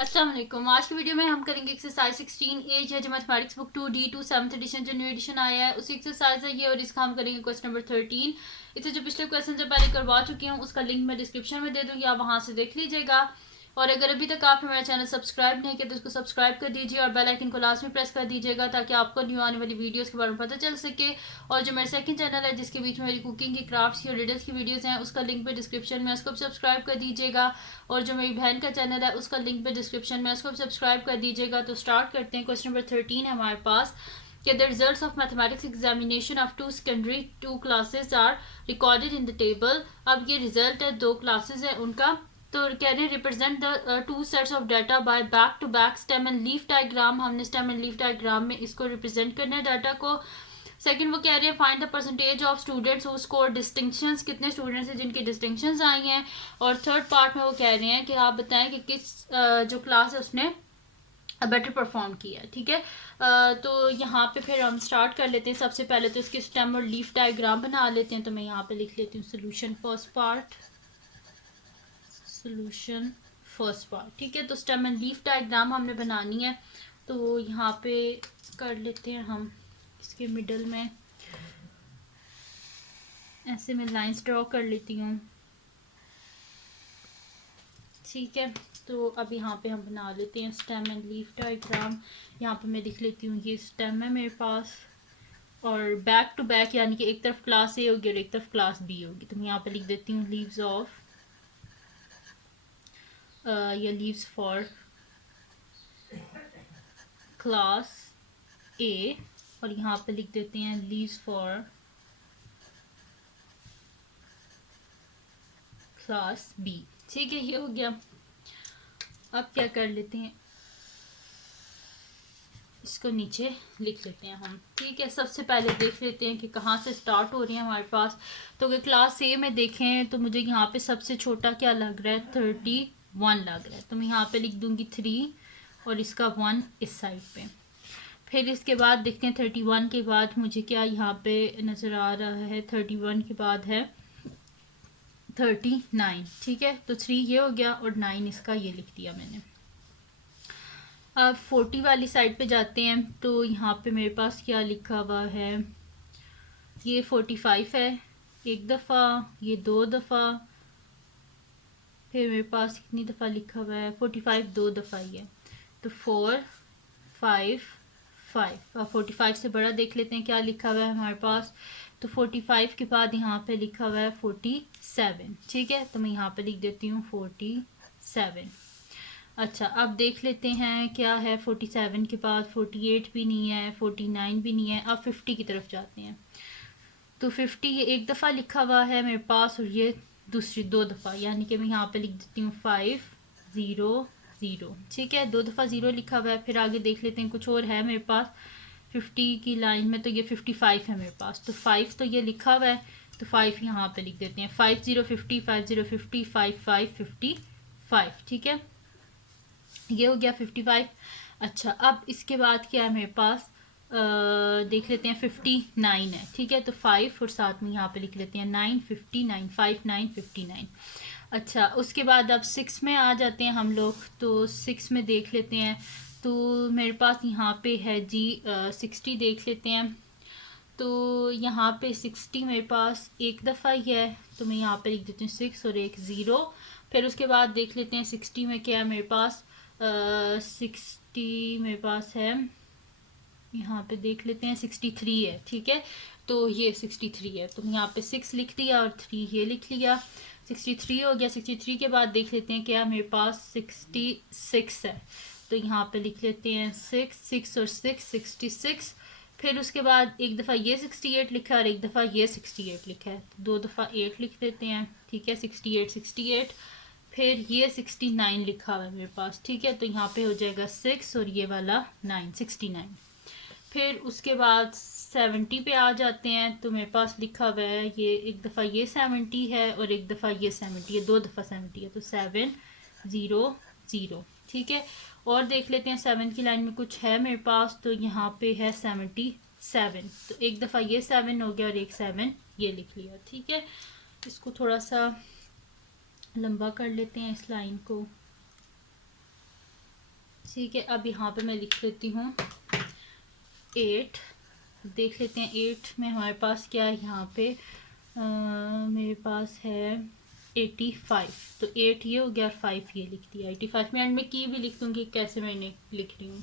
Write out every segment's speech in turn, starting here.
अस्सलाम वालेकुम। आज की वीडियो में हम करेंगे एक्सरसाइज 16 एज है जो mathematics book 2D2 7th edition जो न्यू एडिशन आया है उसी एक्सरसाइज है ये, और इसका हम करेंगे क्वेश्चन नंबर 13। इसे जो पिछले क्वेश्चन से पहले करवा चुकी हूँ उसका लिंक मैं डिस्क्रिप्शन में दे दूँगी, आप वहाँ से देख लीजिएगा। और अगर अभी तक आपने मेरा चैनल सब्सक्राइब नहीं किया तो उसको सब्सक्राइब कर दीजिए और बेल आइकन को लास्ट में प्रेस कर दीजिएगा ताकि आपको न्यू आने वाली वीडियोस के बारे में पता चल सके। और जो मेरा सेकंड चैनल है जिसके बीच में मेरी कुकिंग की, क्राफ्ट्स की और रिडल्स की वीडियोस हैं उसका लिंक पे डिस्क्रिप्शन में, उसको भी सब्सक्राइब कर दीजिएगा। और जो मेरी बहन का चैनल है उसका लिंक पे डिस्क्रिप्शन में, उसको भी सब्सक्राइब कर दीजिएगा। तो स्टार्ट करते हैं। क्वेश्चन नंबर 13 है हमारे पास कि the results of mathematics examination of two secondary two classes are recorded in the table. अब ये रिजल्ट है, दो क्लासेस है उनका। तो कह रहे हैं represent the two sets of data by back to back stem and leaf diagram. हमने स्टेम एंड लीफ डायग्राम में इसको रिप्रेजेंट करना है डाटा को। सेकंड वो कह रहे हैं find the percentage of students who score distinctions, कितने स्टूडेंट्स हैं जिनकी डिस्टिंक्शंस आई हैं। और थर्ड पार्ट में वो कह रहे हैं कि आप बताएं कि किस जो क्लास है उसने बेटर परफॉर्म किया है। ठीक है, तो यहाँ पे फिर हम स्टार्ट कर लेते हैं। सबसे पहले तो इसके स्टेम और लीफ डायग्राम बना लेते हैं। तो मैं यहाँ पे लिख लेती हूँ solution first part, solution first part. ठीक है, तो स्टेम एंड लीफ डायग्राम हमने बनानी है। तो यहाँ पे कर लेते हैं हम इसके मिडल में ऐसे मैं लाइंस ड्रॉ कर लेती हूँ। ठीक है, तो अब यहाँ पे हम बना लेते हैं स्टेम एंड लीफ डायग्राम। यहाँ पे मैं लिख लेती हूँ ये स्टेम है मेरे पास, और बैक टू बैक यानी कि एक तरफ क्लास ए होगी और एक तरफ क्लास बी होगी। तो मैं यहाँ पे लिख देती हूँ लीव्स ऑफ या लीव्स फॉर क्लास ए, और यहाँ पे लिख देते हैं लीव्स फॉर क्लास बी। ठीक है, ये हो गया। अब क्या कर लेते हैं, इसको नीचे लिख लेते हैं हम। ठीक है, सबसे पहले देख लेते हैं कि कहाँ से स्टार्ट हो रही है हमारे पास। तो अगर क्लास ए में देखें तो मुझे यहाँ पे सबसे छोटा क्या लग रहा है, 31 लग रहा है। तो मैं यहाँ पे लिख दूंगी 3 और इसका 1 इस साइड पे। फिर इसके बाद देखते हैं 31 के बाद मुझे क्या यहाँ पे नज़र आ रहा है। 31 के बाद है 39। ठीक है, तो 3 ये हो गया और 9 इसका ये लिख दिया मैंने। अब 40 वाली साइड पे जाते हैं। तो यहाँ पे मेरे पास क्या लिखा हुआ है, ये 45 है एक दफ़ा, ये 2 दफ़ा, फिर मेरे पास कितनी दफ़ा लिखा हुआ है 45 2 दफ़ा ही है। तो 4 5 5। अब 45 से बड़ा देख लेते हैं क्या लिखा हुआ है हमारे पास। तो 45 के बाद यहाँ पे लिखा हुआ है 47। ठीक है, तो मैं यहाँ पे लिख देती हूँ 47। अच्छा, अब देख लेते हैं क्या है 47 के बाद। 48 भी नहीं है, 49 भी नहीं है। अब 50 की तरफ जाते हैं। तो 50 ये एक दफ़ा लिखा हुआ है मेरे पास और ये दूसरी 2 दफ़ा, यानी कि मैं यहाँ पे लिख देती हूँ 5 0 0। ठीक है, 2 दफ़ा 0 लिखा हुआ है। फिर आगे देख लेते हैं कुछ और है मेरे पास 50 की लाइन में। तो ये 55 है मेरे पास, तो 5 तो ये लिखा हुआ है, तो 5 यहाँ पे लिख देते हैं। 5 0 50 5 0 50 5 5 55। ठीक है, ये हो गया 55। अच्छा, अब इसके बाद क्या है मेरे पास, देख लेते हैं 59 है। ठीक है, तो 5 और साथ में यहाँ पे लिख लेते हैं 9 59 5 9 59। अच्छा, उसके बाद अब 6 में आ जाते हैं हम लोग। तो 6 में देख लेते हैं। तो मेरे पास यहाँ पे है जी 60 देख लेते हैं। तो यहाँ पे 60 मेरे पास एक दफ़ा ही है, तो मैं यहाँ पे लिख देती हूँ 6 और एक 0। फिर उसके बाद देख लेते हैं 60 में क्या है मेरे पास। 60 मेरे पास है, यहाँ पे देख लेते हैं 63 है। ठीक है, तो ये 63 है, तो यहाँ पे 6 लिख दिया और 3 ये लिख लिया। 63 हो गया। 63 के बाद देख लेते हैं क्या मेरे पास 66 है, तो यहाँ पे लिख लेते हैं 6 और 6 66। फिर उसके बाद एक दफ़ा ये 68 लिखा है और एक दफ़ा ये 68 लिखा है, तो 2 दफ़ा 8 लिख देते हैं। ठीक है, 68 68। फिर ये 69 लिखा हुआ है मेरे पास। ठीक है, तो यहाँ पे हो जाएगा 6 और ये वाला 9 69। फिर उसके बाद 70 पे आ जाते हैं। तो मेरे पास लिखा हुआ है ये एक दफ़ा ये 70 है और एक दफ़ा ये 70 है, 2 दफ़ा 70 है, तो 7 0 0। ठीक है, और देख लेते हैं 7 की लाइन में कुछ है मेरे पास। तो यहाँ पे है 77, तो एक दफ़ा ये 7 हो गया और एक 7 ये लिख लिया। ठीक है, इसको थोड़ा सा लंबा कर लेते हैं इस लाइन को। ठीक है, अब यहाँ पे मैं लिख लेती हूँ 8। देख लेते हैं 8 में हमारे पास क्या है। यहाँ पे मेरे पास है 85, तो 8 ये हो गया और 5 ये लिख दिया। 85 में एंड में की भी लिख दूँगी, कैसे मैंने लिख रही हूँ।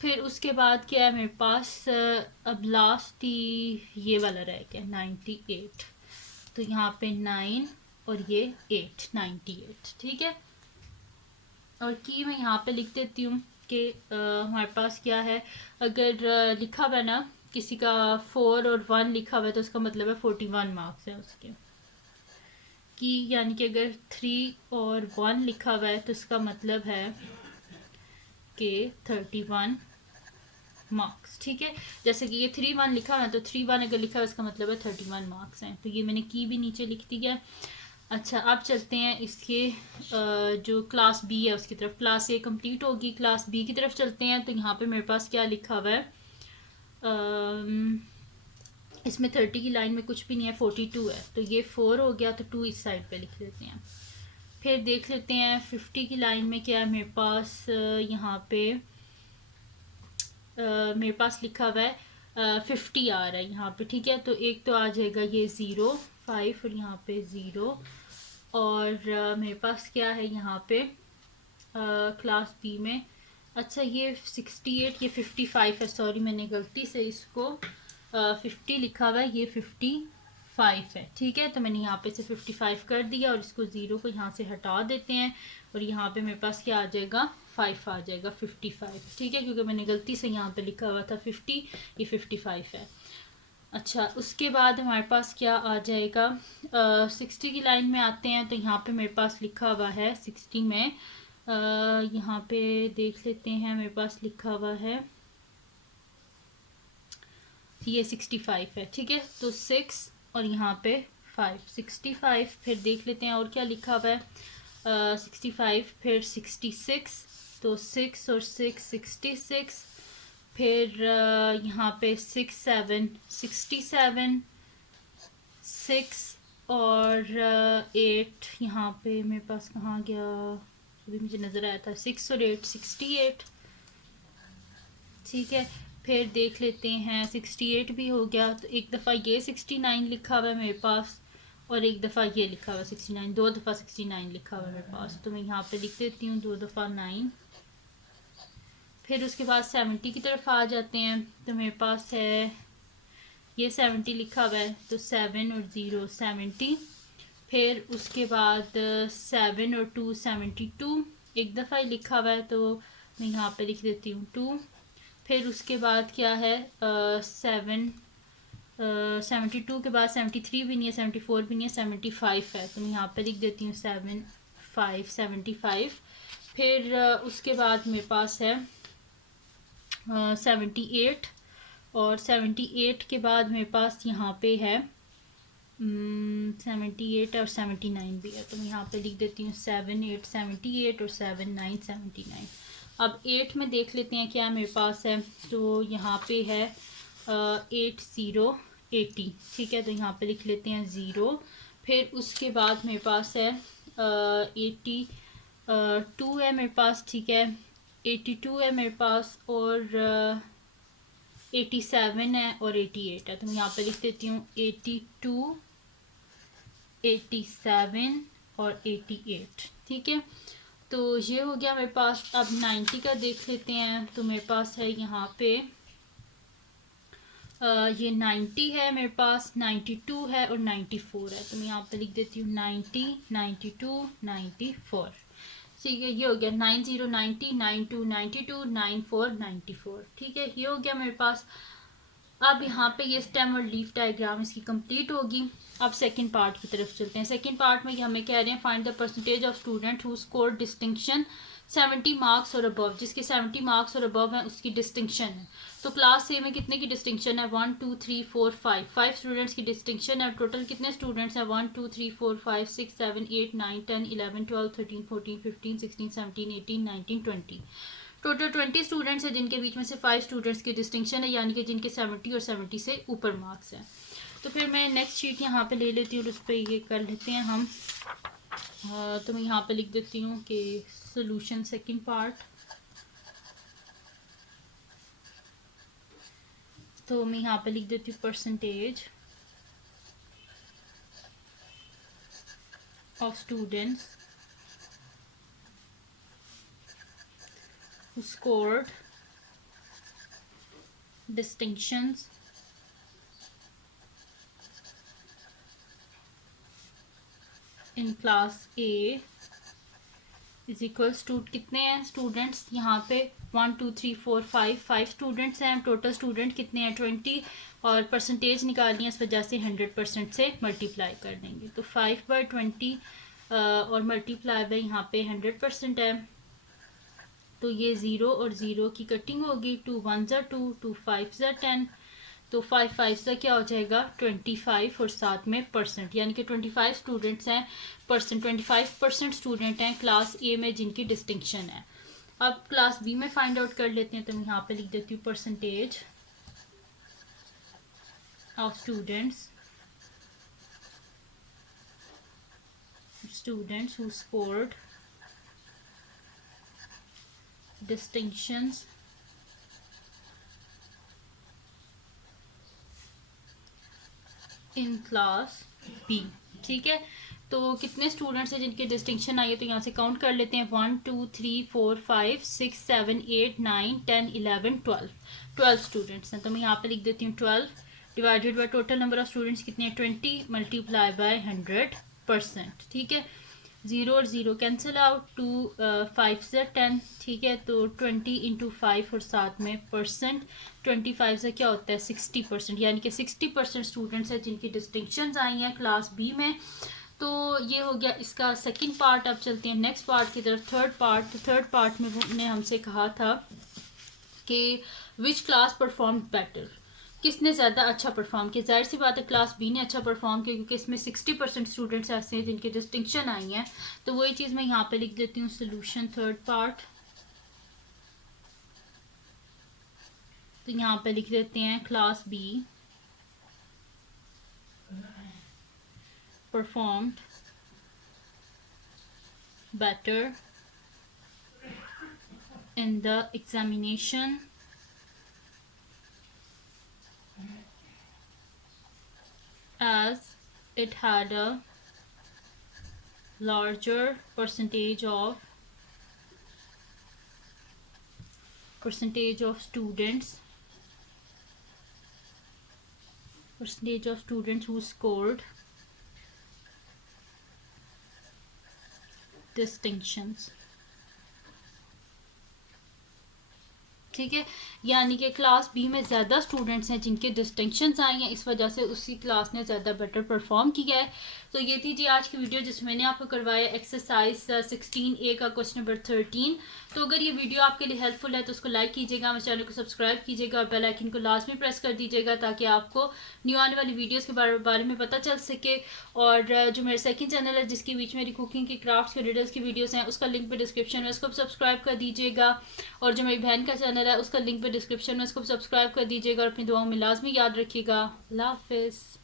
फिर उसके बाद क्या है मेरे पास, अब लास्ट ये वाला रह गया 98, तो यहाँ पे 9 और ये 8, 98। ठीक है, और की मैं यहाँ पे लिख देती हूँ कि हमारे पास क्या है, अगर लिखा हुआ है ना किसी का 4 और 1 लिखा हुआ है तो उसका मतलब है 41 मार्क्स है उसके की, यानी कि अगर 3 और 1 लिखा हुआ है तो उसका मतलब है कि 31 मार्क्स। ठीक है, जैसे कि ये 3-1 लिखा हुआ है तो 3-1 अगर लिखा है उसका मतलब है 31 मार्क्स हैं। तो ये मैंने की भी नीचे लिख दिया। अच्छा, अब चलते हैं इसके जो क्लास बी है उसकी तरफ। क्लास ए कंप्लीट होगी, क्लास बी की तरफ चलते हैं। तो यहाँ पे मेरे पास क्या लिखा हुआ है, इसमें 30 की लाइन में कुछ भी नहीं है, 42 है, तो ये 4 हो गया, तो 2 इस साइड पे लिख लेते हैं। फिर देख लेते हैं 50 की लाइन में क्या है मेरे पास, यहाँ पे मेरे पास लिखा हुआ है 50 आ रहा है यहाँ पे। ठीक है, तो एक तो आ जाएगा ये 0, 5 और यहाँ पे 0, और मेरे पास क्या है यहाँ पे क्लास बी में। अच्छा, ये 68, ये 55 है, सॉरी मैंने गलती से इसको 50 लिखा हुआ है, ये 55 है। ठीक है, तो मैंने यहाँ पे से 55 कर दिया और इसको 0 को यहाँ से हटा देते हैं और यहाँ पे मेरे पास क्या आ जाएगा, 5 आ जाएगा, 55। ठीक है, क्योंकि मैंने गलती से यहाँ पे लिखा हुआ था 50, ये 55 है। अच्छा, उसके बाद हमारे पास क्या आ जाएगा, 60 की लाइन में आते हैं। तो यहाँ पे मेरे पास लिखा हुआ है 60 में, यहाँ पे देख लेते हैं मेरे पास लिखा हुआ है ये 65 है। ठीक है, तो 6 और यहाँ पे 5, 65। फिर देख लेते हैं और क्या लिखा हुआ है, 65 फिर 66, तो 6 और 6 66। फिर यहाँ पे 6 7 67, 6 और 8 यहाँ पे मेरे पास कहाँ गया, अभी मुझे नज़र आया था 6 और 8 68। ठीक है, फिर देख लेते हैं 68 भी हो गया, तो एक दफ़ा ये 69 लिखा हुआ है मेरे पास और एक दफ़ा ये लिखा हुआ है 69, 2 दफ़ा 69 लिखा हुआ है मेरे पास। तो मैं यहाँ पे लिख देती हूँ 2 दफ़ा 9। फिर उसके बाद 70 की तरफ आ जाते हैं। तो मेरे पास है ये 70 लिखा हुआ है, तो 7 और 0 70। फिर उसके बाद 7 और 2 72, एक दफ़ा ही लिखा हुआ है तो मैं यहाँ पे लिख देती हूँ 2। फिर उसके बाद क्या है 72 के बाद 73 भी नहीं है, 74 भी नहीं है, 75 है, तो मैं यहाँ पे लिख देती हूँ 7 5 75। फिर उसके बाद मेरे पास है 78, और 78 के बाद मेरे पास यहाँ पे है 78 और 79 भी है, तो मैं यहाँ पे लिख देती हूँ 7 8 78 और 7 9 79। अब 8 में देख लेते हैं क्या मेरे पास है, तो यहाँ पे है 8 0 80। ठीक है, तो यहाँ पे लिख लेते हैं 0। फिर उसके बाद मेरे पास है 82 है मेरे पास। ठीक है, 82 है मेरे पास, और 87 है और 88 है, तो मैं यहाँ पे लिख देती हूँ 82 87 और 88। ठीक है, तो ये हो गया मेरे पास। अब 90 का देख लेते हैं। तो मेरे पास है यहाँ पे ये 90 है मेरे पास, 92 है और 94 है, तो मैं यहाँ पे लिख देती हूँ 90 92 94। ठीक है, ये हो गया 90 90 92 92 94 94। ठीक है, ये हो गया मेरे पास। अब यहाँ पे ये स्टेम और लीफ डायग्राम इसकी कंप्लीट होगी। अब सेकंड पार्ट की तरफ चलते हैं। सेकंड पार्ट में हमें कह रहे हैं find the percentage of student who score distinction 70 marks और अबव, जिसके 70 मार्क्स और अबव है उसकी डिस्टिंक्शन है। तो क्लास ए में कितने की डिस्टिंक्शन है, 1 2 3 4 5 स्टूडेंट्स की डिस्टिंक्शन है। टोटल कितने स्टूडेंट्स हैं, 1 2 3 4 5 6 7 8 9 10 11 12 13 14 15 16 17 18 19 20। टोटल 20 स्टूडेंट्स हैं जिनके बीच में से 5 स्टूडेंट्स की डिस्टिंक्शन है, यानी कि जिनके 70 और 70 से ऊपर मार्क्स हैं। तो फिर मैं नेक्स्ट शीट यहाँ पे ले लेती हूँ और उस पर ये कर लेते हैं हम। तो मैं यहाँ पे लिख देती हूँ कि सोल्यूशन सेकंड पार्ट। तो मैं यहाँ पे लिख देती हूँ percentage of students who scored distinctions in class A is equals to कितने हैं स्टूडेंट्स यहाँ पे 1 2 3 4 5 स्टूडेंट्स हैं टोटल स्टूडेंट कितने हैं 20 और परसेंटेज निकालनी है इस वजह से 100% से मल्टीप्लाई कर देंगे तो 5/20 और मल्टीप्लाई बाई यहाँ पे 100% है तो ये 0 और 0 की कटिंग होगी 2 1 ज़ा 2 2 5 ज़ा 10 तो 5 5 ज़ा क्या हो जाएगा 25 और साथ में परसेंट यानी कि 25 स्टूडेंट्स हैं 25% स्टूडेंट हैं क्लास ए में जिनकी डिस्टिंक्शन है। अब क्लास बी में फाइंड आउट कर लेते हैं तो मैं यहाँ पे लिख देती हूँ percentage of students who scored distinctions in class B. ठीक है तो कितने स्टूडेंट्स हैं जिनके डिस्टिंक्शन आई है तो यहाँ से काउंट कर लेते हैं 1 2 3 4 5 6 7 8 9 10 11 12 स्टूडेंट्स हैं तो मैं यहाँ पे लिख देती हूँ 12 divided by total number of students कितने हैं 20 मल्टीप्लाई बाय 100%। ठीक है 0 और 0 कैंसिल आउट 2 5 से 10 ठीक है तो 20 इंटू 5 और साथ में परसेंट 25 से क्या होता है 60% यानी कि 60% स्टूडेंट्स हैं जिनकी डिस्टिंक्शंस आई हैं क्लास बी में। तो ये हो गया इसका सेकंड पार्ट। अब चलते हैं नेक्स्ट पार्ट की तरफ थर्ड पार्ट में उन्होंने हमसे कहा था कि विच क्लास परफॉर्म बेटर किसने ज़्यादा अच्छा परफॉर्म किया। जाहिर सी बात है क्लास बी ने अच्छा परफॉर्म किया क्योंकि इसमें 60% स्टूडेंट्स ऐसे हैं जिनकी डिस्टिंक्शन आई हैं। तो वही चीज़ मैं यहाँ पे लिख देती हूँ सोल्यूशन थर्ड पार्ट। तो यहाँ पे लिख देते हैं class be performed better in the examination as it had a larger percentage of students who scored distinctions। ठीक है यानी कि क्लास बी में ज़्यादा स्टूडेंट्स हैं जिनके डिस्टिंक्शंस आई हैं इस वजह से उसी क्लास ने ज़्यादा बेटर परफॉर्म किया है। तो ये थी जी आज की वीडियो जिसमें मैंने आपको करवाया एक्सरसाइज 16A का क्वेश्चन नंबर 13। तो अगर ये वीडियो आपके लिए हेल्पफुल है तो उसको लाइक कीजिएगा, मेरे चैनल को सब्सक्राइब कीजिएगा और बेल आइकन को लाजमी प्रेस कर दीजिएगा ताकि आपको न्यू आने वाली वीडियोज़ के बारे में पता चल सके। और जो मेरा सेकंड चैनल है जिसके बीच मेरी कुकिंग की क्राफ्ट्स के रिडल्स की वीडियोस हैं उसका लिंक पे डिस्क्रिप्शन में, उसको सब्सक्राइब कर दीजिएगा। और जो मेरी बहन का चैनल है उसका लिंक पे डिस्क्रिप्शन में, उसको सब्सक्राइब कर दीजिएगा और अपनी दुआओं में लाजमी याद रखिएगा। अल्लाह हाफिज़।